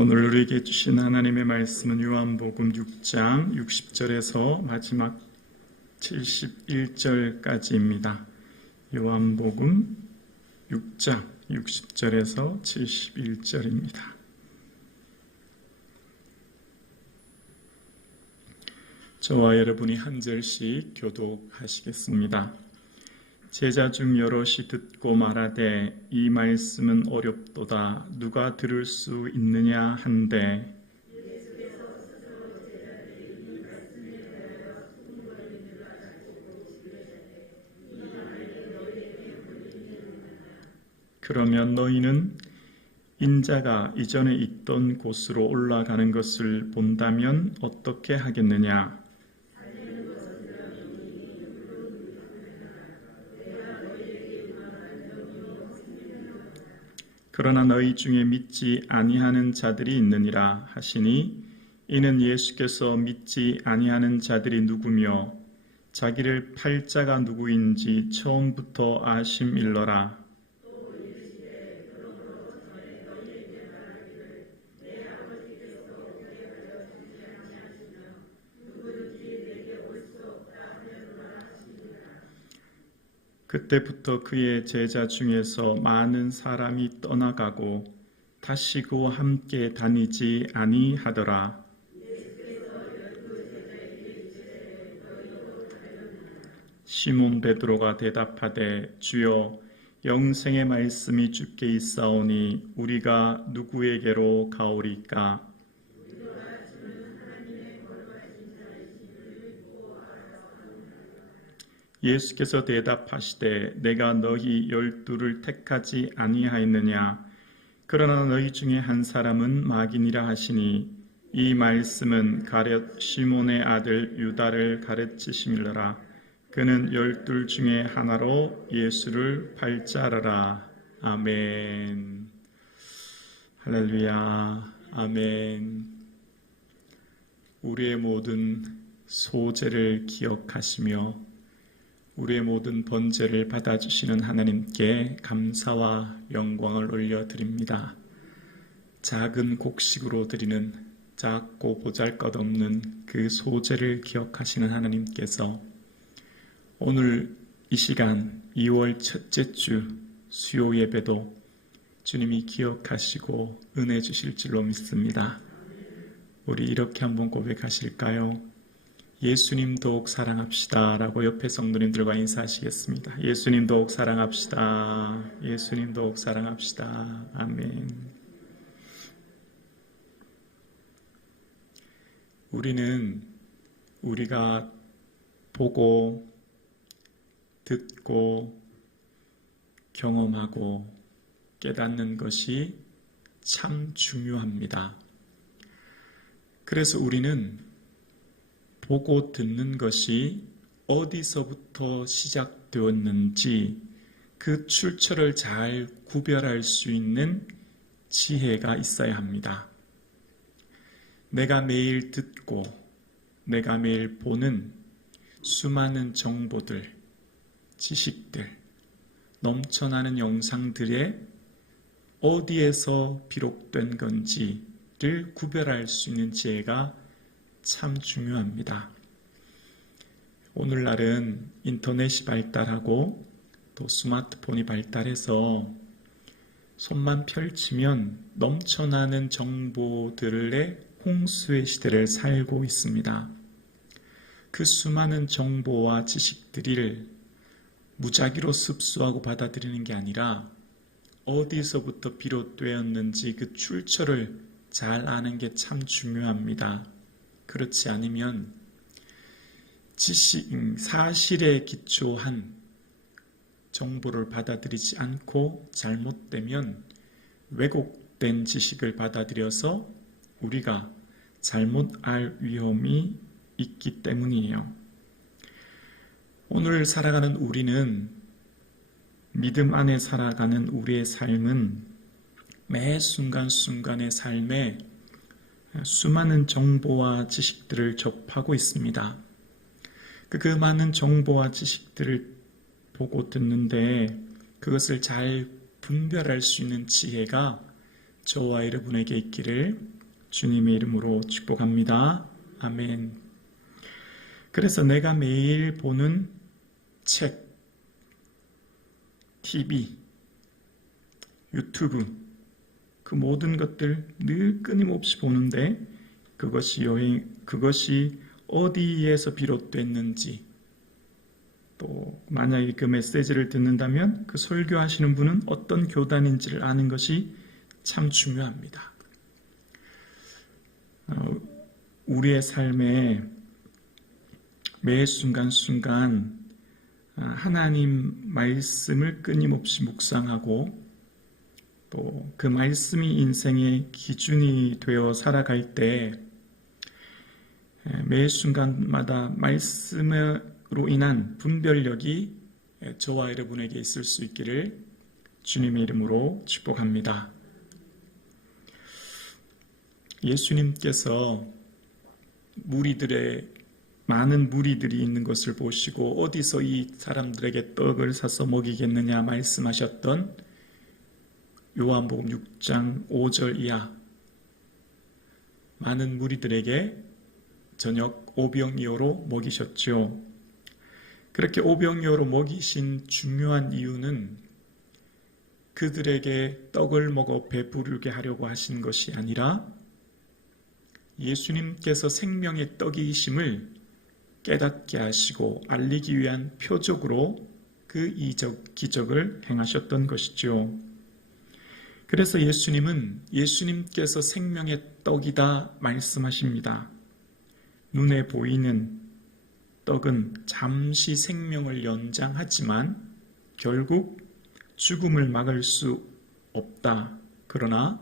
오늘 우리에게 주신 하나님의 말씀은 요한복음 6장 60절에서 마지막 71절까지입니다. 요한복음 6장 60절에서 71절입니다. 저와 여러분이 한 절씩 교독하시겠습니다. 제자 중 여럿이 듣고 말하되 이 말씀은 어렵도다 누가 들을 수 있느냐 한데 그러면 너희는 인자가 이전에 있던 곳으로 올라가는 것을 본다면 어떻게 하겠느냐? 그러나 너희 중에 믿지 아니하는 자들이 있느니라 하시니 이는 예수께서 믿지 아니하는 자들이 누구며 자기를 팔 자가 누구인지 처음부터 아심일러라. 그때부터 그의 제자 중에서 많은 사람이 떠나가고 다시 그와 함께 다니지 아니하더라. 시몬 베드로가 대답하되 주여 영생의 말씀이 주께 있사오니 우리가 누구에게로 가오리까? 예수께서 대답하시되 내가 너희 12를 택하지 아니하였느냐? 그러나 너희 중에 한 사람은 마귀니라 하시니 이 말씀은 가룟 시몬의 아들 유다를 가르치심이라. 그는 12 중에 하나로 예수를 팔 자라. 아멘. 할렐루야. 아멘. 우리의 모든 소재를 기억하시며 우리의 모든 번제를 받아주시는 하나님께 감사와 영광을 올려드립니다. 작은 곡식으로 드리는 작고 보잘것없는 그 소제를 기억하시는 하나님께서 오늘 이 시간 2월 첫째 주 수요 예배도 주님이 기억하시고 은혜 주실 줄로 믿습니다. 우리 이렇게 한번 고백하실까요? 예수님 더욱 사랑합시다 라고 옆에 성도님들과 인사하시겠습니다. 예수님 더욱 사랑합시다. 예수님 더욱 사랑합시다. 아멘. 우리는 우리가 보고 듣고 경험하고 깨닫는 것이 참 중요합니다. 그래서 우리는 보고 듣는 것이 어디서부터 시작되었는지 그 출처를 잘 구별할 수 있는 지혜가 있어야 합니다. 내가 매일 듣고 내가 매일 보는 수많은 정보들, 지식들, 넘쳐나는 영상들에 어디에서 비록된 건지를 구별할 수 있는 지혜가 참 중요합니다. 오늘날은 인터넷이 발달하고 또 스마트폰이 발달해서 손만 펼치면 넘쳐나는 정보들의 홍수의 시대를 살고 있습니다. 그 수많은 정보와 지식들을 무작위로 습수하고 받아들이는 게 아니라 어디서부터 비롯되었는지 그 출처를 잘 아는 게 참 중요합니다. 그렇지 않으면 사실에 기초한 정보를 받아들이지 않고 잘못되면 왜곡된 지식을 받아들여서 우리가 잘못 알 위험이 있기 때문이에요. 오늘 살아가는 우리는 믿음 안에 살아가는 우리의 삶은 매 순간순간의 삶에 수많은 정보와 지식들을 접하고 있습니다. 그 많은 정보와 지식들을 보고 듣는데 그것을 잘 분별할 수 있는 지혜가 저와 여러분에게 있기를 주님의 이름으로 축복합니다. 아멘. 그래서 내가 매일 보는 책, TV, 유튜브, 그 모든 것들 늘 끊임없이 보는데 그것이 어디에서 비롯됐는지, 또 만약에 그 메시지를 듣는다면 그 설교하시는 분은 어떤 교단인지를 아는 것이 참 중요합니다. 우리의 삶에 매 순간순간 하나님 말씀을 끊임없이 묵상하고 또 그 말씀이 인생의 기준이 되어 살아갈 때 매 순간마다 말씀으로 인한 분별력이 저와 여러분에게 있을 수 있기를 주님의 이름으로 축복합니다. 예수님께서 많은 무리들이 있는 것을 보시고 어디서 이 사람들에게 떡을 사서 먹이겠느냐 말씀하셨던 요한복음 6장 5절 이하, 많은 무리들에게 저녁 오병이어로 먹이셨죠. 그렇게 오병이어로 먹이신 중요한 이유는 그들에게 떡을 먹어 배부르게 하려고 하신 것이 아니라 예수님께서 생명의 떡이심을 깨닫게 하시고 알리기 위한 표적으로 그 기적을 행하셨던 것이죠. 그래서 예수님께서 생명의 떡이다 말씀하십니다. 눈에 보이는 떡은 잠시 생명을 연장하지만 결국 죽음을 막을 수 없다. 그러나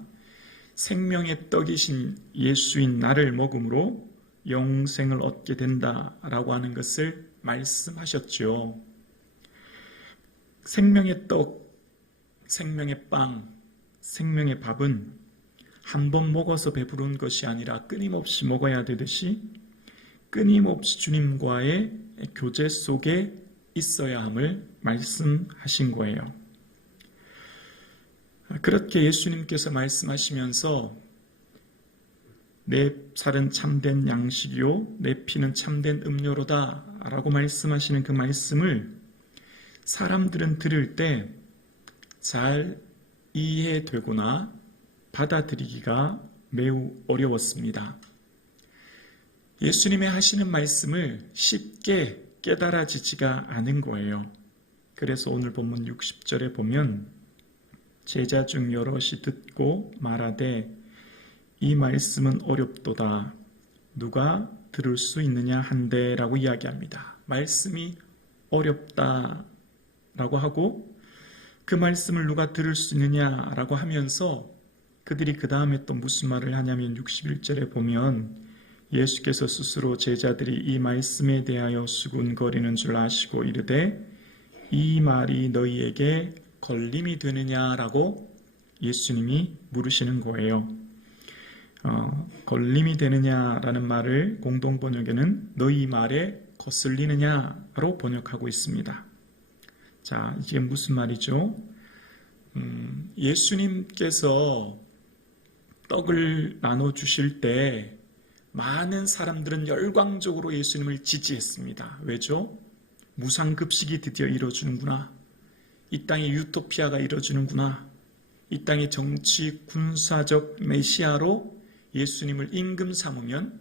생명의 떡이신 예수인 나를 먹음으로 영생을 얻게 된다라고 하는 것을 말씀하셨죠. 생명의 떡, 생명의 빵, 생명의 밥은 한 번 먹어서 배부른 것이 아니라 끊임없이 먹어야 되듯이 끊임없이 주님과의 교제 속에 있어야 함을 말씀하신 거예요. 그렇게 예수님께서 말씀하시면서 내 살은 참된 양식이요 내 피는 참된 음료로다 라고 말씀하시는 그 말씀을 사람들은 들을 때 잘 이해되거나 받아들이기가 매우 어려웠습니다. 예수님의 하시는 말씀을 쉽게 깨달아지지가 않은 거예요. 그래서 오늘 본문 60절에 보면 제자 중 여럿이 듣고 말하되 이 말씀은 어렵도다. 누가 들을 수 있느냐 한데 라고 이야기합니다. 말씀이 어렵다라고 하고 그 말씀을 누가 들을 수 있느냐라고 하면서 그들이 그 다음에 또 무슨 말을 하냐면 61절에 보면 예수께서 스스로 제자들이 이 말씀에 대하여 수군거리는 줄 아시고 이르되 이 말이 너희에게 걸림이 되느냐라고 예수님이 물으시는 거예요. 걸림이 되느냐라는 말을 공동번역에는 너희 말에 거슬리느냐로 번역하고 있습니다. 자, 이게 무슨 말이죠? 예수님께서 떡을 나눠주실 때 많은 사람들은 열광적으로 예수님을 지지했습니다. 왜죠? 무상급식이 드디어 이루어지는구나. 이 땅에 유토피아가 이루어지는구나. 이 땅의 정치, 군사적 메시아로 예수님을 임금 삼으면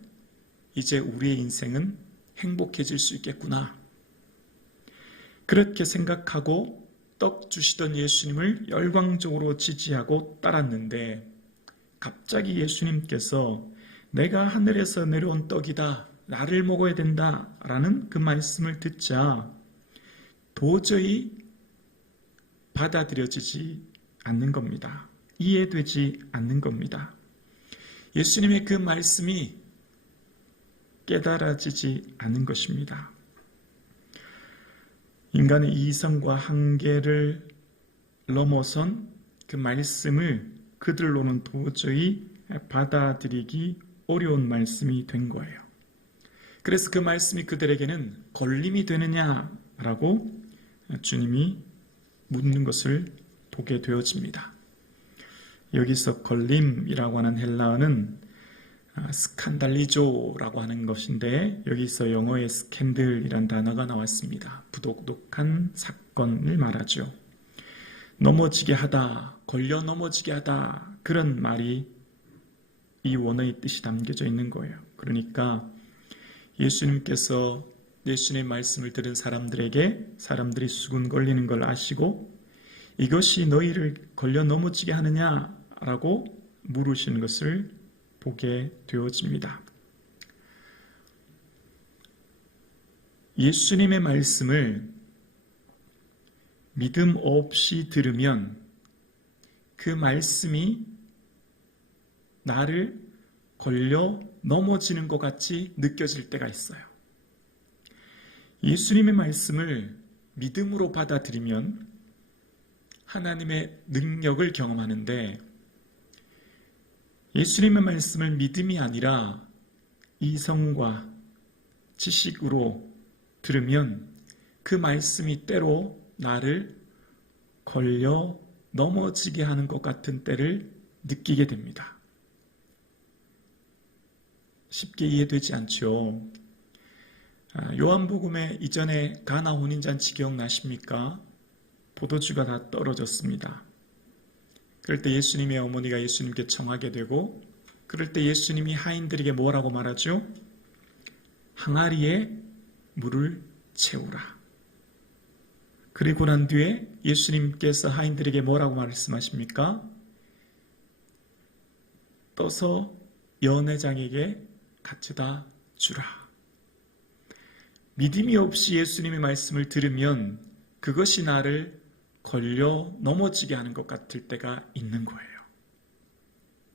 이제 우리의 인생은 행복해질 수 있겠구나. 그렇게 생각하고 떡 주시던 예수님을 열광적으로 지지하고 따랐는데 갑자기 예수님께서 내가 하늘에서 내려온 떡이다. 나를 먹어야 된다. 라는 그 말씀을 듣자 도저히 받아들여지지 않는 겁니다. 이해되지 않는 겁니다. 예수님의 그 말씀이 깨달아지지 않는 것입니다. 인간의 이성과 한계를 넘어선 그 말씀을 그들로는 도저히 받아들이기 어려운 말씀이 된 거예요. 그래서 그 말씀이 그들에게는 걸림이 되느냐라고 주님이 묻는 것을 보게 되어집니다. 여기서 걸림이라고 하는 헬라어는 스칸달리조라고 하는 것인데 여기서 영어의 스캔들이란 단어가 나왔습니다. 부도덕한 사건을 말하죠. 넘어지게 하다, 걸려 넘어지게 하다, 그런 말이 이 원어의 뜻이 담겨져 있는 거예요. 그러니까 예수님께서 예수님의 말씀을 들은 사람들이 수군거리는 걸 아시고 이것이 너희를 걸려 넘어지게 하느냐라고 물으시는 것을 보게 되어집니다. 예수님의 말씀을 믿음 없이 들으면 그 말씀이 나를 걸려 넘어지는 것 같이 느껴질 때가 있어요. 예수님의 말씀을 믿음으로 받아들이면 하나님의 능력을 경험하는데 예수님의 말씀을 믿음이 아니라 이성과 지식으로 들으면 그 말씀이 때로 나를 걸려 넘어지게 하는 것 같은 때를 느끼게 됩니다. 쉽게 이해되지 않죠. 요한복음에 이전에 가나 혼인잔치 기억나십니까? 포도주가 다 떨어졌습니다. 그럴 때 예수님의 어머니가 예수님께 청하게 되고 그럴 때 예수님이 하인들에게 뭐라고 말하죠? 항아리에 물을 채우라. 그리고 난 뒤에 예수님께서 하인들에게 뭐라고 말씀하십니까? 떠서 연회장에게 가져다 주라. 믿음이 없이 예수님의 말씀을 들으면 그것이 나를 걸려 넘어지게 하는 것 같을 때가 있는 거예요.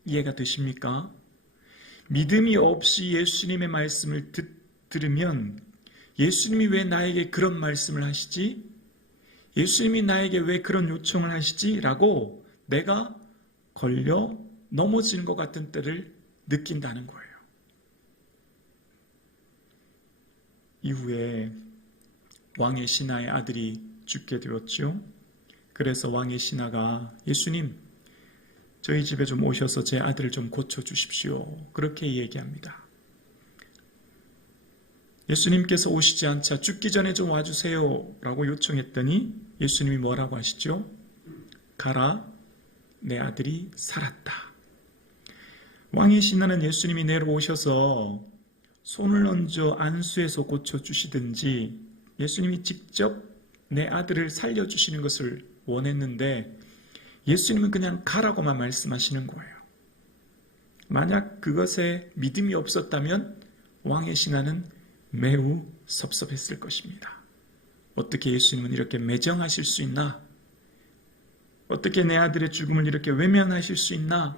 이해가 되십니까? 믿음이 없이 예수님의 말씀을 들으면 예수님이 왜 나에게 그런 말씀을 하시지? 예수님이 나에게 왜 그런 요청을 하시지? 라고 내가 걸려 넘어지는 것 같은 때를 느낀다는 거예요. 이후에 왕의 신하의 아들이 죽게 되었죠. 그래서 왕의 신하가 예수님, 저희 집에 좀 오셔서 제 아들을 좀 고쳐주십시오. 그렇게 얘기합니다. 예수님께서 오시지 않자 죽기 전에 좀 와주세요 라고 요청했더니 예수님이 뭐라고 하시죠? 가라, 내 아들이 살았다. 왕의 신하는 예수님이 내려오셔서 손을 얹어 안수해서 고쳐주시든지 예수님이 직접 내 아들을 살려주시는 것을 원했는데 예수님은 그냥 가라고만 말씀하시는 거예요. 만약 그것에 믿음이 없었다면 왕의 신하는 매우 섭섭했을 것입니다. 어떻게 예수님은 이렇게 매정하실 수 있나? 어떻게 내 아들의 죽음을 이렇게 외면하실 수 있나?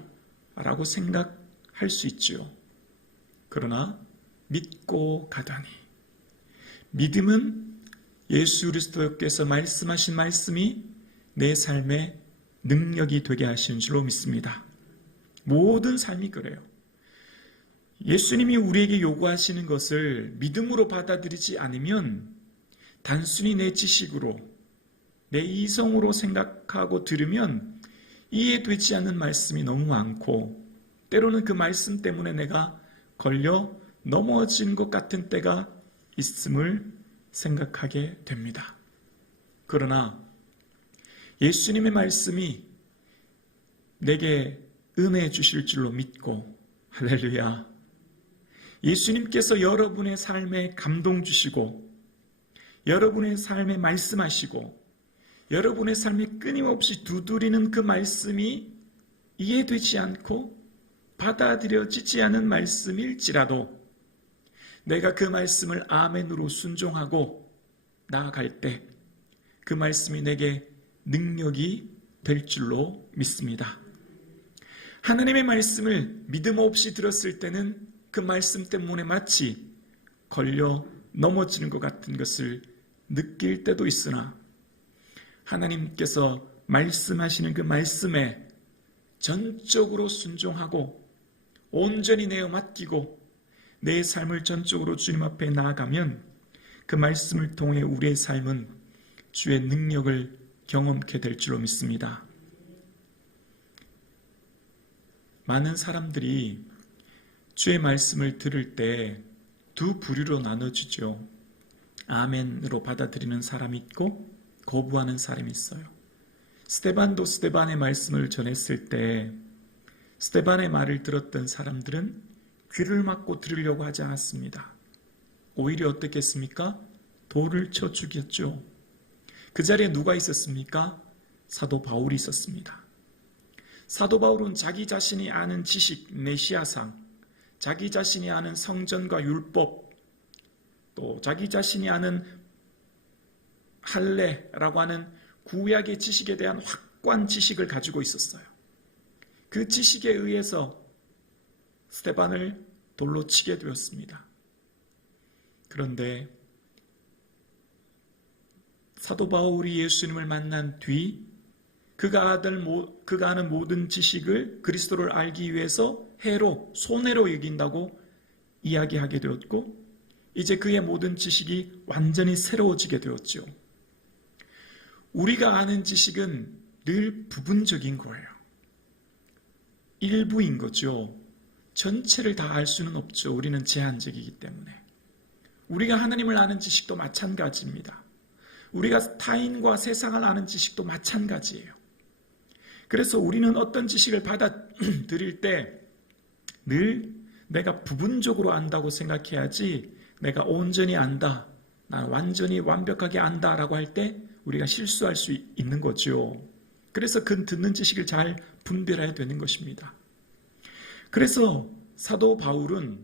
라고 생각할 수 있죠. 그러나 믿고 가다니. 믿음은 예수 그리스도께서 말씀하신 말씀이 내 삶의 능력이 되게 하신 줄로 믿습니다. 모든 삶이 그래요. 예수님이 우리에게 요구하시는 것을 믿음으로 받아들이지 않으면 단순히 내 지식으로, 내 이성으로 생각하고 들으면 이해되지 않는 말씀이 너무 많고 때로는 그 말씀 때문에 내가 걸려 넘어진 것 같은 때가 있음을 생각하게 됩니다. 그러나 예수님의 말씀이 내게 은혜 주실 줄로 믿고 할렐루야. 예수님께서 여러분의 삶에 감동 주시고 여러분의 삶에 말씀하시고 여러분의 삶에 끊임없이 두드리는 그 말씀이 이해되지 않고 받아들여지지 않은 말씀일지라도 내가 그 말씀을 아멘으로 순종하고 나아갈 때 그 말씀이 내게 능력이 될 줄로 믿습니다. 하나님의 말씀을 믿음 없이 들었을 때는 그 말씀 때문에 마치 걸려 넘어지는 것 같은 것을 느낄 때도 있으나 하나님께서 말씀하시는 그 말씀에 전적으로 순종하고 온전히 내어 맡기고 내 삶을 전적으로 주님 앞에 나아가면 그 말씀을 통해 우리의 삶은 주의 능력을 경험케 될 줄로 믿습니다. 많은 사람들이 주의 말씀을 들을 때 두 부류로 나눠지죠. 아멘으로 받아들이는 사람이 있고 거부하는 사람이 있어요. 스데반도 스데반의 말씀을 전했을 때 스데반의 말을 들었던 사람들은 귀를 막고 들으려고 하지 않았습니다. 오히려 어떻게 했습니까? 돌을 쳐 죽였죠. 그 자리에 누가 있었습니까? 사도 바울이 있었습니다. 사도 바울은 자기 자신이 아는 지식, 메시아상, 자기 자신이 아는 성전과 율법, 또 자기 자신이 아는 할례라고 하는 구약의 지식에 대한 확고한 지식을 가지고 있었어요. 그 지식에 의해서 스데반을 돌로 치게 되었습니다. 그런데 사도 바울이 예수님을 만난 뒤 그가 아는 모든 지식을 그리스도를 알기 위해서 해로, 손해로 여긴다고 이야기하게 되었고 이제 그의 모든 지식이 완전히 새로워지게 되었죠. 우리가 아는 지식은 늘 부분적인 거예요. 일부인 거죠. 전체를 다 알 수는 없죠. 우리는 제한적이기 때문에. 우리가 하나님을 아는 지식도 마찬가지입니다. 우리가 타인과 세상을 아는 지식도 마찬가지예요. 그래서 우리는 어떤 지식을 받아들일 때 늘 내가 부분적으로 안다고 생각해야지 내가 온전히 안다, 난 완전히 완벽하게 안다라고 할 때 우리가 실수할 수 있는 거죠. 그래서 그 듣는 지식을 잘 분별해야 되는 것입니다. 그래서 사도 바울은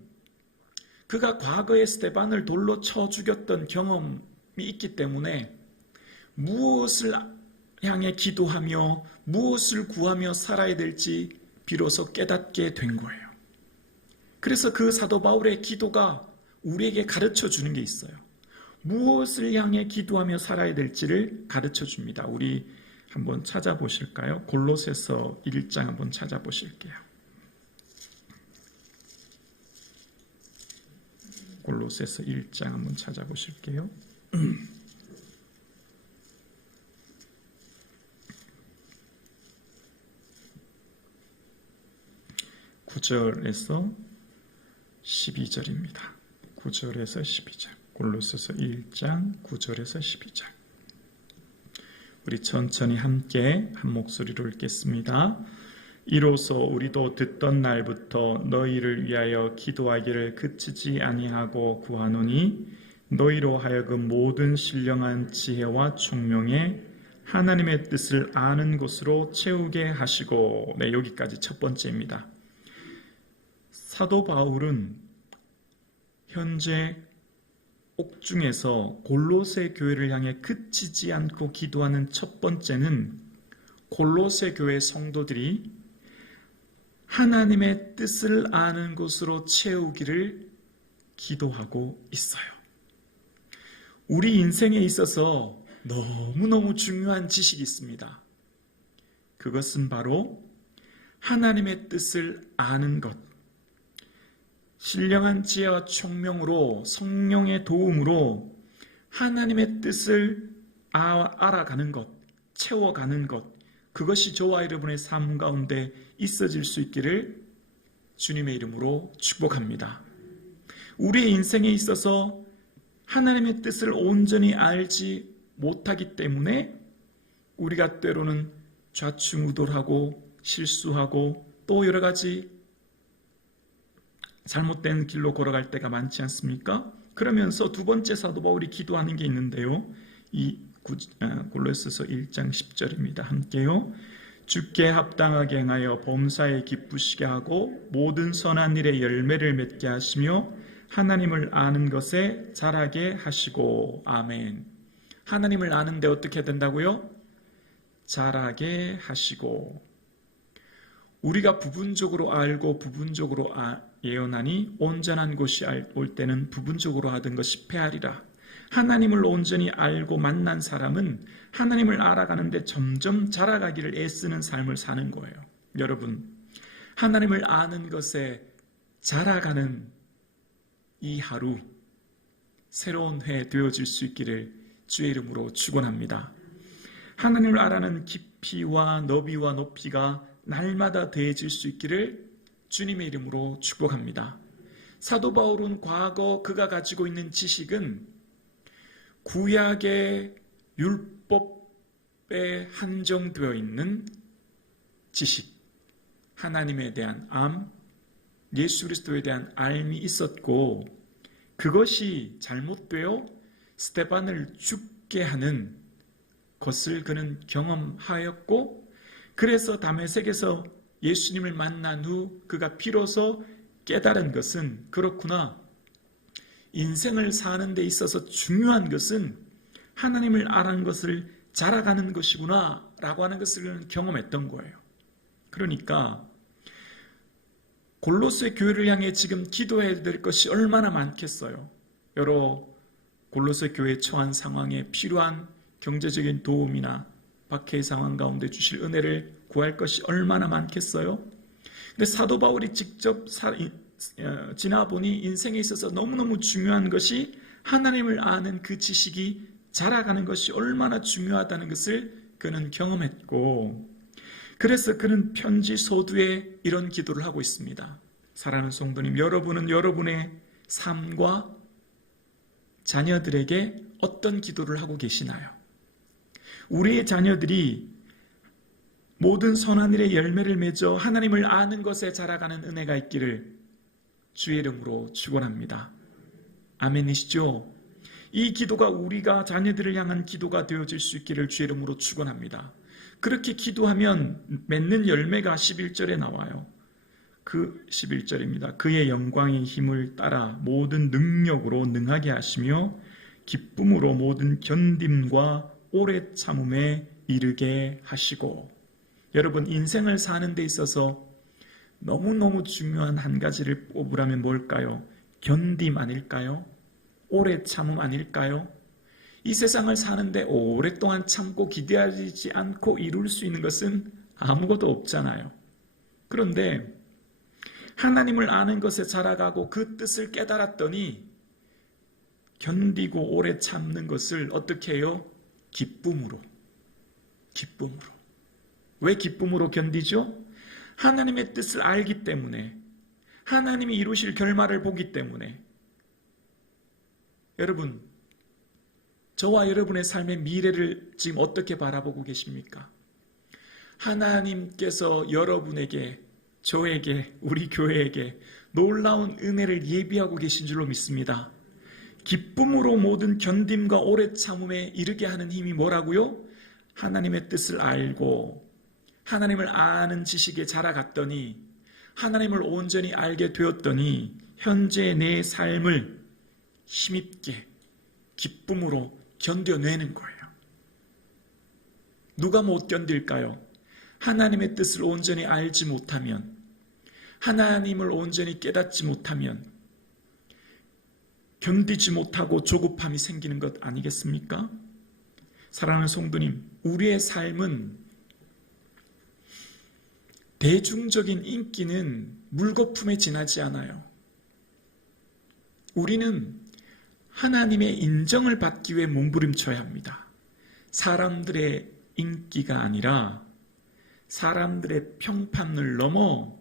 그가 과거에 스데반을 돌로 쳐 죽였던 경험이 있기 때문에 무엇을 향해 기도하며 무엇을 구하며 살아야 될지 비로소 깨닫게 된 거예요. 그래서 그 사도 바울의 기도가 우리에게 가르쳐 주는 게 있어요. 무엇을 향해 기도하며 살아야 될지를 가르쳐 줍니다. 우리 한번 찾아보실까요? 골로새서 1장 한번 찾아보실게요. 골로새서 1장 한번 찾아보실게요. 9절에서 12절입니다. 9절에서 12절. 골로새서 1장 9절에서 12절. 우리 천천히 함께 한 목소리로 읽겠습니다. 이로써 우리도 듣던 날부터 너희를 위하여 기도하기를 그치지 아니하고 구하노니 너희로 하여금 모든 신령한 지혜와 총명에 하나님의 뜻을 아는 것으로 채우게 하시고. 네, 여기까지 첫 번째입니다. 사도 바울은 현재 옥중에서 골로새 교회를 향해 그치지 않고 기도하는 첫 번째는 골로새 교회 성도들이 하나님의 뜻을 아는 것으로 채우기를 기도하고 있어요. 우리 인생에 있어서 너무너무 중요한 지식이 있습니다. 그것은 바로 하나님의 뜻을 아는 것. 신령한 지혜와 총명으로 성령의 도움으로 하나님의 뜻을 알아가는 것, 채워가는 것, 그것이 저와 여러분의 삶 가운데 있어질 수 있기를 주님의 이름으로 축복합니다. 우리의 인생에 있어서 하나님의 뜻을 온전히 알지 못하기 때문에 우리가 때로는 좌충우돌하고 실수하고 또 여러 가지 잘못된 길로 걸어갈 때가 많지 않습니까? 그러면서 두 번째 사도 바울이 기도하는 게 있는데요. 이 골로새서 1장 10절입니다. 함께요. 주께 합당하게 행하여 범사에 기쁘시게 하고 모든 선한 일에 열매를 맺게 하시며 하나님을 아는 것에 자라게 하시고. 아멘. 하나님을 아는데 어떻게 된다고요? 자라게 하시고. 우리가 부분적으로 알고 부분적으로 예언하니 온전한 것이 올 때는 부분적으로 하던 것이 패하리라. 하나님을 온전히 알고 만난 사람은 하나님을 알아가는데 점점 자라가기를 애쓰는 삶을 사는 거예요. 여러분, 하나님을 아는 것에 자라가는 이 하루 새로운 해 되어질 수 있기를 주의 이름으로 축원합니다. 하나님을 알아가는 깊이와 너비와 높이가 날마다 더해질 수 있기를 주님의 이름으로 축복합니다. 사도 바울은 과거 그가 가지고 있는 지식은 구약의 율법에 한정되어 있는 지식, 하나님에 대한 암, 예수 그리스도에 대한 알미 있었고, 그것이 잘못되어 스데반을 죽게 하는 것을 그는 경험하였고, 그래서 다메섹에서 예수님을 만난 후 그가 비로소 깨달은 것은, 그렇구나, 인생을 사는 데 있어서 중요한 것은 하나님을 알아가는 것을 자라가는 것이구나 라고 하는 것을 그는 경험했던 거예요. 그러니까 골로새 교회를 향해 지금 기도해야 될 것이 얼마나 많겠어요. 여러 골로새 교회에 처한 상황에 필요한 경제적인 도움이나 박해의 상황 가운데 주실 은혜를 구할 것이 얼마나 많겠어요. 근데 사도 바울이 직접 지나보니 인생에 있어서 너무너무 중요한 것이 하나님을 아는 그 지식이 자라가는 것이 얼마나 중요하다는 것을 그는 경험했고, 그래서 그는 편지 소두에 이런 기도를 하고 있습니다. 사랑하는 성도님, 여러분은 여러분의 삶과 자녀들에게 어떤 기도를 하고 계시나요? 우리의 자녀들이 모든 선한 일의 열매를 맺어 하나님을 아는 것에 자라가는 은혜가 있기를 주의 이름으로 축원합니다. 아멘이시죠? 이 기도가 우리가 자녀들을 향한 기도가 되어질 수 있기를 주의 이름으로 축원합니다. 그렇게 기도하면 맺는 열매가 11절에 나와요. 그 11절입니다. 그의 영광의 힘을 따라 모든 능력으로 능하게 하시며 기쁨으로 모든 견딤과 오래 참음에 이르게 하시고. 여러분, 인생을 사는 데 있어서 너무너무 중요한 한 가지를 뽑으라면 뭘까요? 견딤 아닐까요? 오래 참음 아닐까요? 이 세상을 사는데 오랫동안 참고 기대하지 않고 이룰 수 있는 것은 아무것도 없잖아요. 그런데 하나님을 아는 것에 자라가고 그 뜻을 깨달았더니 견디고 오래 참는 것을 어떻게 해요? 기쁨으로. 왜 기쁨으로 견디죠? 하나님의 뜻을 알기 때문에, 하나님이 이루실 결말을 보기 때문에. 여러분, 저와 여러분의 삶의 미래를 지금 어떻게 바라보고 계십니까? 하나님께서 여러분에게, 저에게, 우리 교회에게 놀라운 은혜를 예비하고 계신 줄로 믿습니다. 기쁨으로 모든 견딤과 오래 참음에 이르게 하는 힘이 뭐라고요? 하나님의 뜻을 알고 하나님을 아는 지식에 자라갔더니, 하나님을 온전히 알게 되었더니 현재 내 삶을 힘있게 기쁨으로 견뎌내는 거예요. 누가 못 견딜까요? 하나님의 뜻을 온전히 알지 못하면, 하나님을 온전히 깨닫지 못하면 견디지 못하고 조급함이 생기는 것 아니겠습니까? 사랑하는 성도님, 우리의 삶은 대중적인 인기는 물거품에 지나지 않아요. 우리는 하나님의 인정을 받기 위해 몸부림쳐야 합니다. 사람들의 인기가 아니라 사람들의 평판을 넘어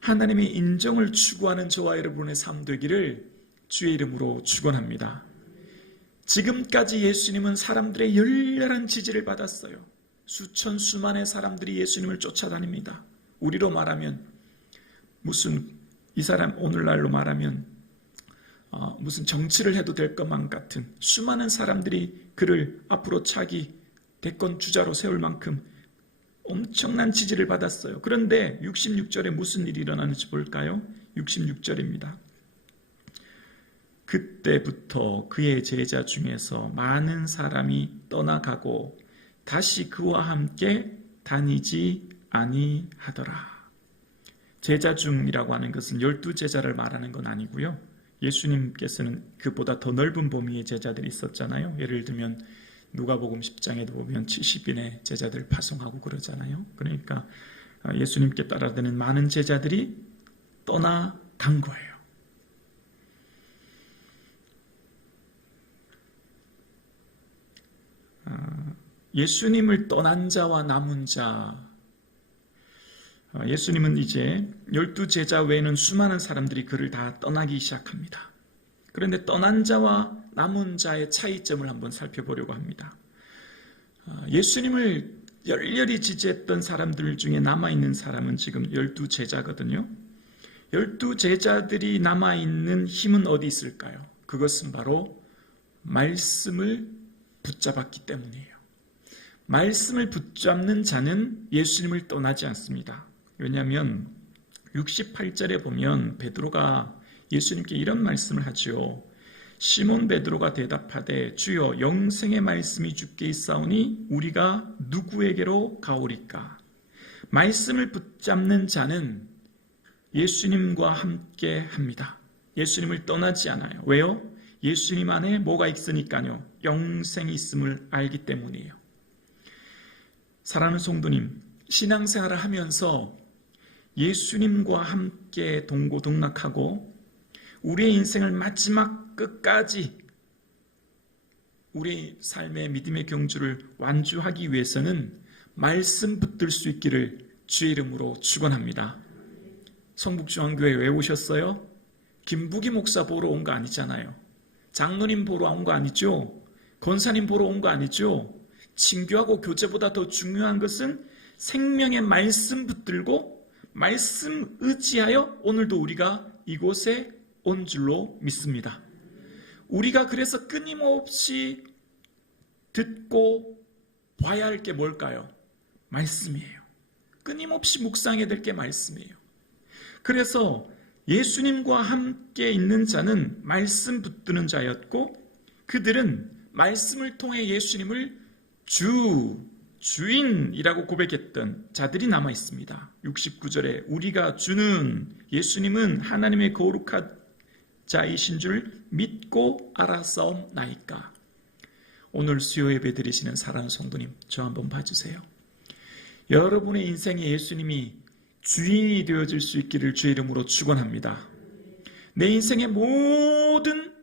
하나님의 인정을 추구하는 저와 여러분의 삶 되기를 주의 이름으로 축원합니다. 지금까지 예수님은 사람들의 열렬한 지지를 받았어요. 수천 수만의 사람들이 예수님을 쫓아다닙니다. 우리로 말하면 이 사람 오늘날로 말하면 무슨 정치를 해도 될 것만 같은 수많은 사람들이 그를 앞으로 차기 대권 주자로 세울 만큼 엄청난 지지를 받았어요. 그런데 66절에 무슨 일이 일어나는지 볼까요? 66절입니다. 그때부터 그의 제자 중에서 많은 사람이 떠나가고 다시 그와 함께 다니지 아니하더라. 제자 중이라고 하는 것은 12제자를 말하는 건 아니고요. 예수님께서는 그보다 더 넓은 범위의 제자들이 있었잖아요. 예를 들면 누가복음 10장에도 보면 70인의 제자들을 파송하고 그러잖아요. 그러니까 예수님께 따라드는 많은 제자들이 떠나간 거예요. 예수님을 떠난 자와 남은 자, 예수님은 이제 12제자 외에는 수많은 사람들이 그를 다 떠나기 시작합니다. 그런데 떠난 자와 남은 자의 차이점을 한번 살펴보려고 합니다. 예수님을 열렬히 지지했던 사람들 중에 남아있는 사람은 지금 12제자거든요. 12제자들이 남아있는 힘은 어디 있을까요? 그것은 바로 말씀을 붙잡았기 때문이에요. 말씀을 붙잡는 자는 예수님을 떠나지 않습니다. 왜냐하면 68절에 보면 베드로가 예수님께 이런 말씀을 하지요. 시몬 베드로가 대답하되 주여 영생의 말씀이 주께 있사오니 우리가 누구에게로 가오리까? 말씀을 붙잡는 자는 예수님과 함께 합니다. 예수님을 떠나지 않아요. 왜요? 예수님 안에 뭐가 있으니까요. 영생이 있음을 알기 때문이에요. 사랑하는 성도님, 신앙생활을 하면서 예수님과 함께 동고동락하고 우리의 인생을 마지막 끝까지 우리 삶의 믿음의 경주를 완주하기 위해서는 말씀 붙들 수 있기를 주의 이름으로 축원합니다. 성북중앙교회 왜 오셨어요? 김부기 목사 보러 온 거 아니잖아요. 장로님 보러 온 거 아니죠? 권사님 보러 온 거 아니죠? 친교하고 교제보다 더 중요한 것은 생명의 말씀 붙들고 말씀 의지하여 오늘도 우리가 이곳에 온 줄로 믿습니다. 우리가 그래서 끊임없이 듣고 봐야 할 게 뭘까요? 말씀이에요. 끊임없이 묵상해야 될 게 말씀이에요. 그래서 예수님과 함께 있는 자는 말씀 붙드는 자였고 그들은 말씀을 통해 예수님을 주인이라고 고백했던 자들이 남아 있습니다. 69절에 우리가 주는 예수님은 하나님의 거룩한 자이신 줄 믿고 알았사옵나이까. 오늘 수요 예배 드리시는 사랑하는 성도님, 저 한번 봐주세요. 여러분의 인생에 예수님이 주인이 되어질 수 있기를 주의 이름으로 축원합니다. 내 인생의 모든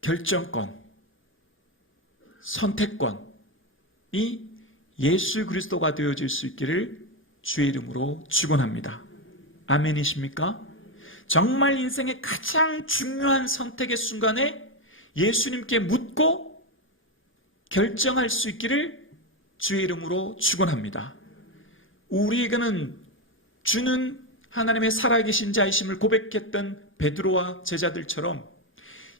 결정권, 선택권이 예수 그리스도가 되어질 수 있기를 주의 이름으로 축원합니다. 아멘이십니까? 정말 인생의 가장 중요한 선택의 순간에 예수님께 묻고 결정할 수 있기를 주의 이름으로 축원합니다. 우리에게는 주는 하나님의 살아계신 자이심을 고백했던 베드로와 제자들처럼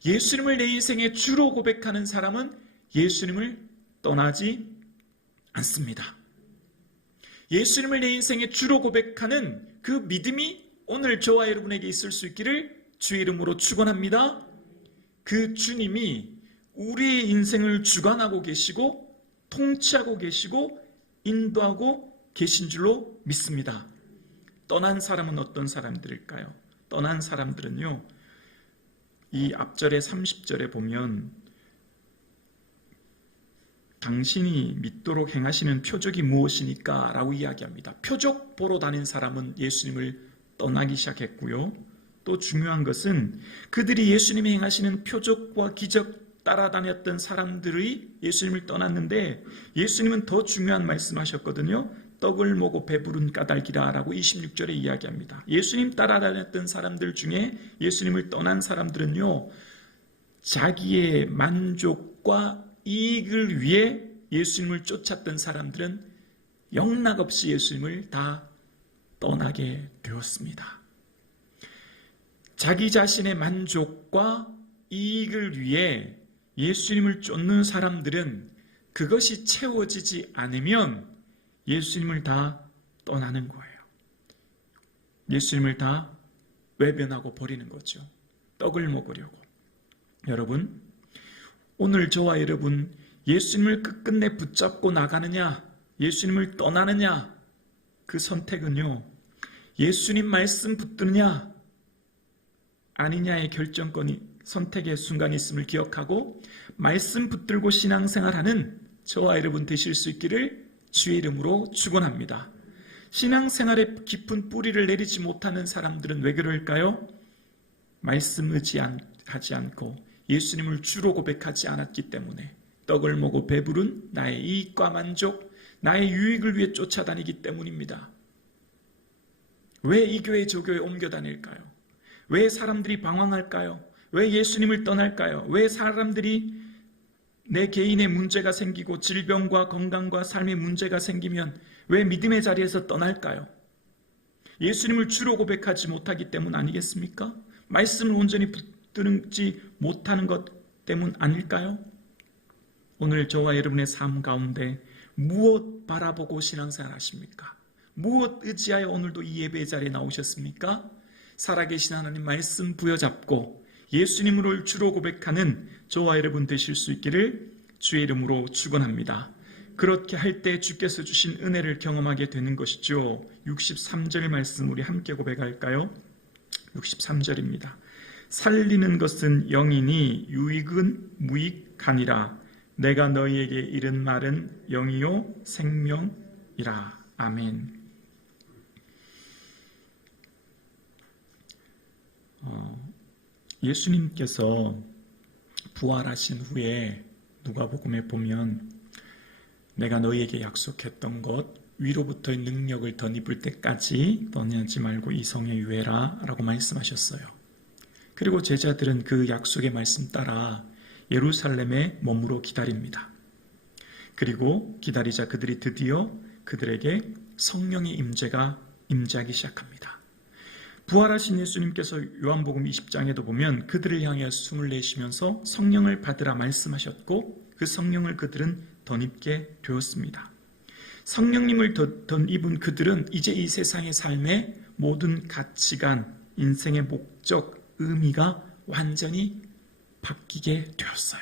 예수님을 내 인생의 주로 고백하는 사람은 예수님을 떠나지 않습니다. 예수님을 내 인생의 주로 고백하는 그 믿음이 오늘 저와 여러분에게 있을 수 있기를 주의 이름으로 축원합니다. 그 주님이 우리의 인생을 주관하고 계시고 통치하고 계시고 인도하고 계신 줄로 믿습니다. 떠난 사람은 어떤 사람들일까요? 떠난 사람들은요, 이 앞절의 30절에 보면 당신이 믿도록 행하시는 표적이 무엇이니까? 라고 이야기합니다. 표적 보러 다닌 사람은 예수님을 떠나기 시작했고요. 또 중요한 것은 그들이 예수님이 행하시는 표적과 기적 따라다녔던 사람들이 예수님을 떠났는데 예수님은 더 중요한 말씀하셨거든요. 떡을 먹고 배부른 까닭이라 라고 26절에 이야기합니다. 예수님 따라다녔던 사람들 중에 예수님을 떠난 사람들은요, 자기의 만족과 이익을 위해 예수님을 쫓았던 사람들은 영락없이 예수님을 다 떠나게 되었습니다. 자기 자신의 만족과 이익을 위해 예수님을 쫓는 사람들은 그것이 채워지지 않으면 예수님을 다 떠나는 거예요. 예수님을 다 외면하고 버리는 거죠. 떡을 먹으려고. 여러분, 오늘 저와 여러분 예수님을 끝끝내 붙잡고 나가느냐, 예수님을 떠나느냐, 그 선택은요, 예수님 말씀 붙드느냐 아니냐의 결정권이 선택의 순간이 있음을 기억하고 말씀 붙들고 신앙생활하는 저와 여러분 되실 수 있기를 주의 이름으로 축원합니다. 신앙생활에 깊은 뿌리를 내리지 못하는 사람들은 왜 그럴까요? 말씀 의지하지 않고 예수님을 주로 고백하지 않았기 때문에 떡을 먹고 배부른 나의 이익과 만족, 나의 유익을 위해 쫓아다니기 때문입니다. 왜 이 교회 저 교회 옮겨 다닐까요? 왜 사람들이 방황할까요? 왜 예수님을 떠날까요? 왜 사람들이 내 개인의 문제가 생기고 질병과 건강과 삶의 문제가 생기면 왜 믿음의 자리에서 떠날까요? 예수님을 주로 고백하지 못하기 때문 아니겠습니까? 말씀을 온전히 붙들지 못하는 것 때문 아닐까요? 오늘 저와 여러분의 삶 가운데 무엇 바라보고 신앙생활 하십니까? 무엇 의지하여 오늘도 이 예배의 자리에 나오셨습니까? 살아계신 하나님 말씀 부여잡고 예수님을 주로 고백하는 저와 여러분 되실 수 있기를 주의 이름으로 축원합니다. 그렇게 할 때 주께서 주신 은혜를 경험하게 되는 것이죠. 63절 말씀 우리 함께 고백할까요? 63절입니다. 살리는 것은 영이니 유익은 무익하니라. 내가 너희에게 이른 말은 영이요 생명이라. 아멘. 예수님께서 부활하신 후에 누가복음에 보면 내가 너희에게 약속했던 것 위로부터의 능력을 덧입을 때까지 떠나지 말고 이 성에 유해라 라고 말씀하셨어요. 그리고 제자들은 그 약속의 말씀 따라 예루살렘에 머무러 기다립니다. 그리고 기다리자 그들이 드디어 그들에게 성령의 임재가 임재하기 시작합니다. 부활하신 예수님께서 요한복음 20장에도 보면 그들을 향해 숨을 내쉬면서 성령을 받으라 말씀하셨고 그 성령을 그들은 덧입게 되었습니다. 성령님을 덧입은 그들은 이제 이 세상의 삶의 모든 가치관, 인생의 목적, 의미가 완전히 바뀌게 되었어요.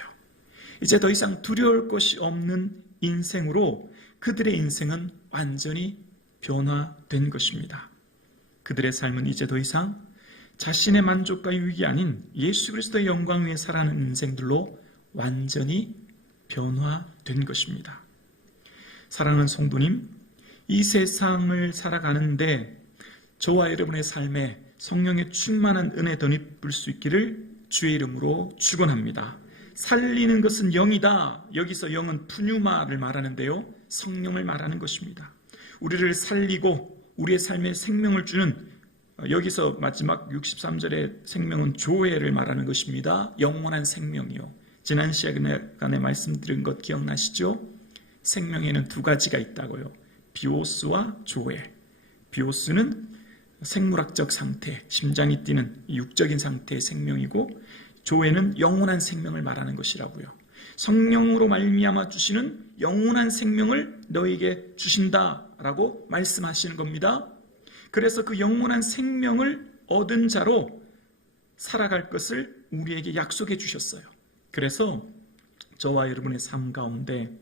이제 더 이상 두려울 것이 없는 인생으로 그들의 인생은 완전히 변화된 것입니다. 그들의 삶은 이제 더 이상 자신의 만족과 유익이 아닌 예수 그리스도의 영광 위에 살아가는 인생들로 완전히 변화된 것입니다. 사랑하는 성도님, 이 세상을 살아가는데 저와 여러분의 삶에 성령의 충만한 은혜 덧입을 수 있기를 주의 이름으로 축원합니다. 살리는 것은 영이다. 여기서 영은 푸뉴마를 말하는데요, 성령을 말하는 것입니다. 우리를 살리고 우리의 삶에 생명을 주는, 여기서 마지막 63절의 생명은 조회를 말하는 것입니다. 영원한 생명이요. 지난 시간에 말씀드린 것 기억나시죠? 생명에는 두 가지가 있다고요. 비오스와 조회. 비오스는 생물학적 상태, 심장이 뛰는 육적인 상태의 생명이고, 조회는 영원한 생명을 말하는 것이라고요. 성령으로 말미암아 주시는 영원한 생명을 너에게 주신다라고 말씀하시는 겁니다. 그래서 그 영원한 생명을 얻은 자로 살아갈 것을 우리에게 약속해 주셨어요. 그래서 저와 여러분의 삶 가운데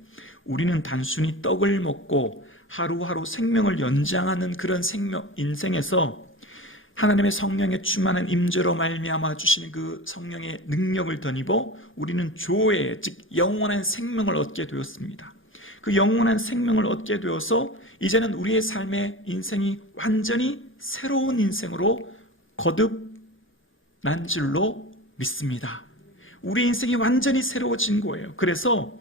우리는 단순히 떡을 먹고 하루하루 생명을 연장하는 그런 인생에서 하나님의 성령의 충만한 임재로 말미암아 주시는 그 성령의 능력을 덧입어 우리는 조회, 즉 영원한 생명을 얻게 되었습니다. 그 영원한 생명을 얻게 되어서 이제는 우리의 삶의 인생이 완전히 새로운 인생으로 거듭난 줄로 믿습니다. 우리 인생이 완전히 새로워진 거예요. 그래서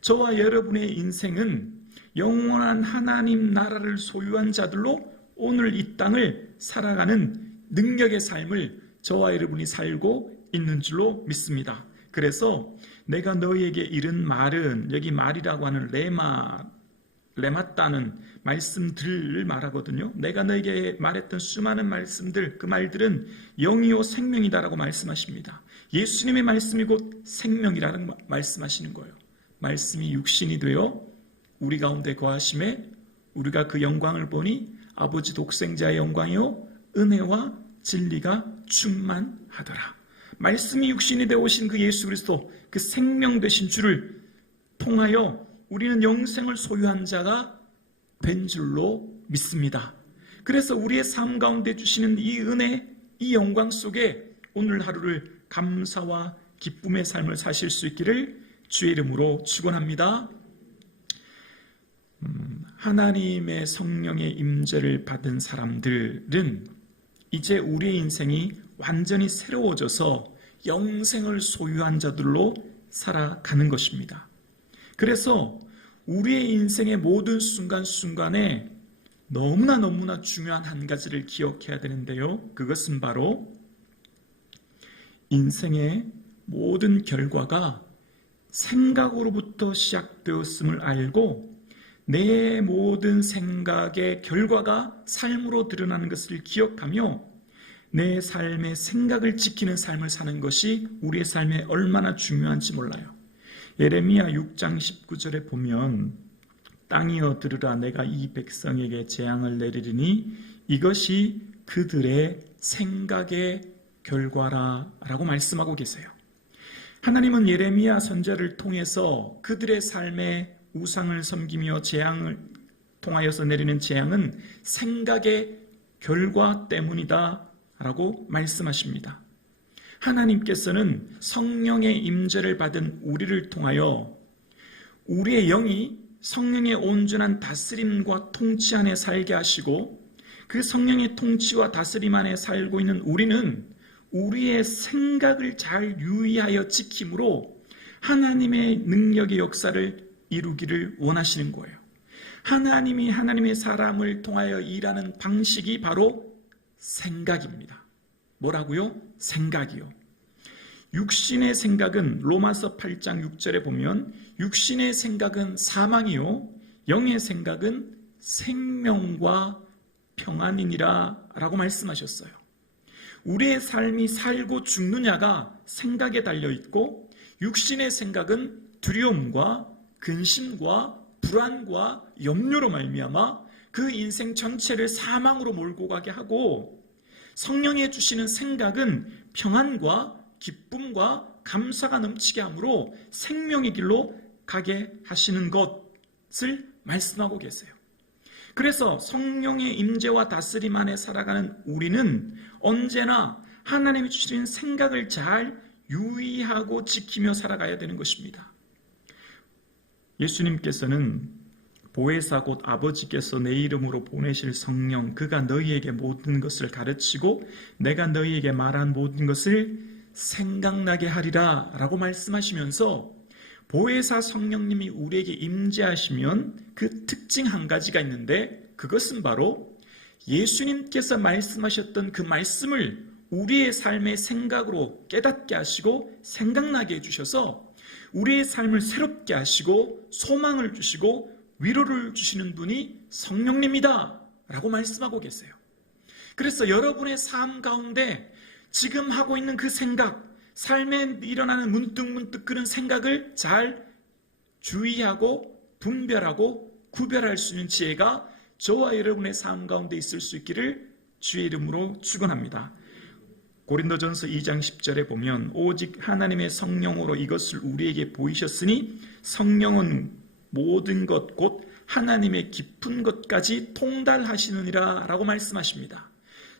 저와 여러분의 인생은 영원한 하나님 나라를 소유한 자들로 오늘 이 땅을 살아가는 능력의 삶을 저와 여러분이 살고 있는 줄로 믿습니다. 그래서 내가 너희에게 이른 말은, 여기 말이라고 하는 레마따는 말씀들을 말하거든요. 내가 너에게 말했던 수많은 말씀들, 그 말들은 영이요 생명이다라고 말씀하십니다. 예수님의 말씀이 곧 생명이라는 말씀하시는 거예요. 말씀이 육신이 되어 우리 가운데 거하심에 우리가 그 영광을 보니 아버지 독생자의 영광이요 은혜와 진리가 충만하더라. 말씀이 육신이 되어 오신 그 예수 그리스도, 그 생명 되신 주를 통하여 우리는 영생을 소유한 자가 된 줄로 믿습니다. 그래서 우리의 삶 가운데 주시는 이 은혜, 이 영광 속에 오늘 하루를 감사와 기쁨의 삶을 사실 수 있기를 주의 이름으로 축원합니다. 하나님의 성령의 임재를 받은 사람들은 이제 우리의 인생이 완전히 새로워져서 영생을 소유한 자들로 살아가는 것입니다. 그래서 우리의 인생의 모든 순간순간에 너무나 중요한 한 가지를 기억해야 되는데요. 그것은 바로 인생의 모든 결과가 생각으로부터 시작되었음을 알고 내 모든 생각의 결과가 삶으로 드러나는 것을 기억하며 내 삶의 생각을 지키는 삶을 사는 것이 우리의 삶에 얼마나 중요한지 몰라요. 예레미야 6장 19절에 보면 땅이여 들으라 내가 이 백성에게 재앙을 내리리니 이것이 그들의 생각의 결과라 라고 말씀하고 계세요. 하나님은 예레미야 선지자를 통해서 그들의 삶에 우상을 섬기며 재앙을 통하여서 내리는 재앙은 생각의 결과 때문이다 라고 말씀하십니다. 하나님께서는 성령의 임재를 받은 우리를 통하여 우리의 영이 성령의 온전한 다스림과 통치 안에 살게 하시고 그 성령의 통치와 다스림 안에 살고 있는 우리는 우리의 생각을 잘 유의하여 지킴으로 하나님의 능력의 역사를 이루기를 원하시는 거예요. 하나님이 하나님의 사람을 통하여 일하는 방식이 바로 생각입니다. 뭐라고요? 생각이요. 육신의 생각은 로마서 8장 6절에 보면 육신의 생각은 사망이요 영의 생각은 생명과 평안이니라 라고 말씀하셨어요. 우리의 삶이 살고 죽느냐가 생각에 달려있고 육신의 생각은 두려움과 근심과 불안과 염려로 말미암아 그 인생 전체를 사망으로 몰고 가게 하고 성령이 주시는 생각은 평안과 기쁨과 감사가 넘치게 하므로 생명의 길로 가게 하시는 것을 말씀하고 계세요. 그래서 성령의 임재와 다스림 안에 살아가는 우리는 언제나 하나님이 주시는 생각을 잘 유의하고 지키며 살아가야 되는 것입니다. 예수님께서는 보혜사 곧 아버지께서 내 이름으로 보내실 성령 그가 너희에게 모든 것을 가르치고 내가 너희에게 말한 모든 것을 생각나게 하리라 라고 말씀하시면서 보혜사 성령님이 우리에게 임재하시면 그 특징 한 가지가 있는데 그것은 바로 예수님께서 말씀하셨던 그 말씀을 우리의 삶의 생각으로 깨닫게 하시고 생각나게 해주셔서 우리의 삶을 새롭게 하시고 소망을 주시고 위로를 주시는 분이 성령님이다 라고 말씀하고 계세요. 그래서 여러분의 삶 가운데 지금 하고 있는 그 생각, 삶에 일어나는 문득문득 그런 생각을 잘 주의하고 분별하고 구별할 수 있는 지혜가 저와 여러분의 삶 가운데 있을 수 있기를 주의 이름으로 축원합니다. 고린도전서 2장 10절에 보면 오직 하나님의 성령으로 이것을 우리에게 보이셨으니 성령은 모든 것 곧 하나님의 깊은 것까지 통달하시느니라 라고 말씀하십니다.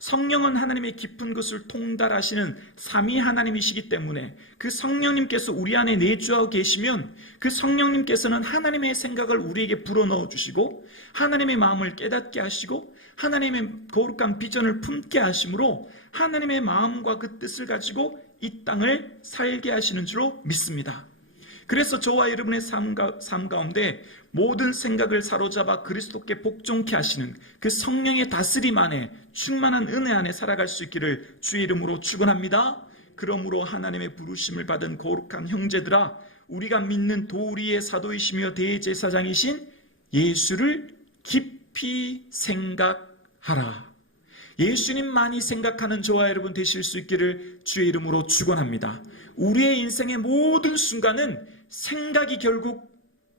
성령은 하나님의 깊은 것을 통달하시는 삼위 하나님이시기 때문에 그 성령님께서 우리 안에 내주하고 계시면 그 성령님께서는 하나님의 생각을 우리에게 불어넣어 주시고 하나님의 마음을 깨닫게 하시고 하나님의 거룩한 비전을 품게 하심으로 하나님의 마음과 그 뜻을 가지고 이 땅을 살게 하시는 줄로 믿습니다. 그래서 저와 여러분의 삶 가운데 모든 생각을 사로잡아 그리스도께 복종케 하시는 그 성령의 다스림 안에 충만한 은혜 안에 살아갈 수 있기를 주의 이름으로 축원합니다. 그러므로 하나님의 부르심을 받은 거룩한 형제들아 우리가 믿는 도리의 사도이시며 대제사장이신 예수를 깊이 생각하라. 예수님만이 생각하는 저와 여러분 되실 수 있기를 주의 이름으로 축원합니다. 우리의 인생의 모든 순간은 생각이 결국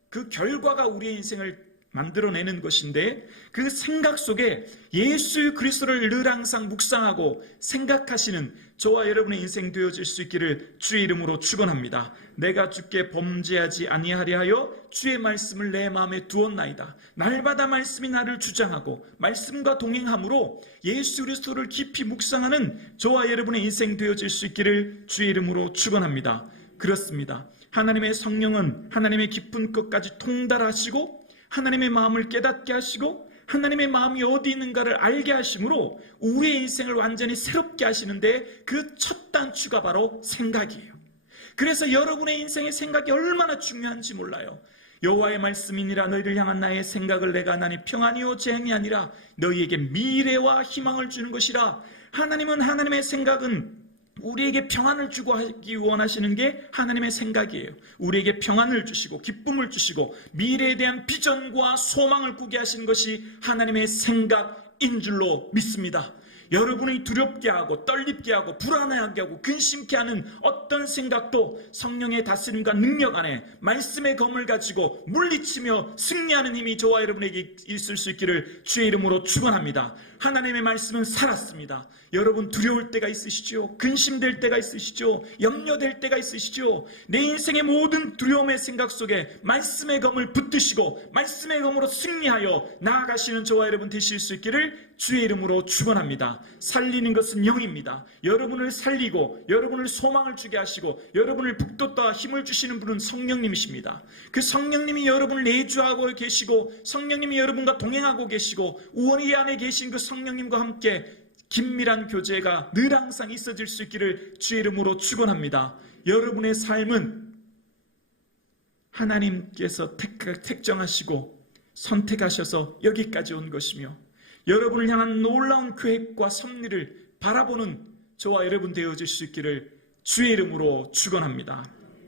그 결과가 우리의 인생을 만들어내는 것인데 그 생각 속에 예수 그리스도를 늘 항상 묵상하고 생각하시는 저와 여러분의 인생 되어질 수 있기를 주의 이름으로 축원합니다. 내가 주께 범죄하지 아니하려 하여 주의 말씀을 내 마음에 두었나이다. 날마다 말씀이 나를 주장하고 말씀과 동행함으로 예수 그리스도를 깊이 묵상하는 저와 여러분의 인생 되어질 수 있기를 주의 이름으로 축원합니다. 그렇습니다. 하나님의 성령은 하나님의 깊은 것까지 통달하시고 하나님의 마음을 깨닫게 하시고 하나님의 마음이 어디 있는가를 알게 하심으로 우리의 인생을 완전히 새롭게 하시는데 그 첫 단추가 바로 생각이에요. 그래서 여러분의 인생의 생각이 얼마나 중요한지 몰라요. 여호와의 말씀이니라. 너희를 향한 나의 생각을 내가 하나니 평안이요 재앙이 아니라 너희에게 미래와 희망을 주는 것이라. 하나님은, 하나님의 생각은 우리에게 평안을 주고 하기 원하시는 게 하나님의 생각이에요. 우리에게 평안을 주시고 기쁨을 주시고 미래에 대한 비전과 소망을 꾸게 하시는 것이 하나님의 생각인 줄로 믿습니다. 여러분이 두렵게 하고 떨립게 하고 불안하게 하고 근심케 하는 어떤 생각도 성령의 다스림과 능력 안에 말씀의 검을 가지고 물리치며 승리하는 힘이 저와 여러분에게 있을 수 있기를 주의 이름으로 축원합니다. 하나님의 말씀은 살았습니다. 여러분 두려울 때가 있으시죠? 근심될 때가 있으시죠? 염려될 때가 있으시죠? 내 인생의 모든 두려움의 생각 속에 말씀의 검을 붙드시고 말씀의 검으로 승리하여 나아가시는 저와 여러분 되실 수 있기를 주의 이름으로 축원합니다. 살리는 것은 영입니다. 여러분을 살리고 여러분을 소망을 주게 하시고 여러분을 북돋아 힘을 주시는 분은 성령님이십니다. 그 성령님이 여러분을 내주하고 계시고 성령님이 여러분과 동행하고 계시고 우리 안에 계신 그 성령님과 함께 긴밀한 교제가 늘 항상 있어질 수 있기를 주의 이름으로 축원합니다. 여러분의 삶은 하나님께서 택정하시고 선택하셔서 여기까지 온 것이며 여러분을 향한 놀라운 계획과 섭리를 바라보는 저와 여러분 되어질 수 있기를 주의 이름으로 축원합니다.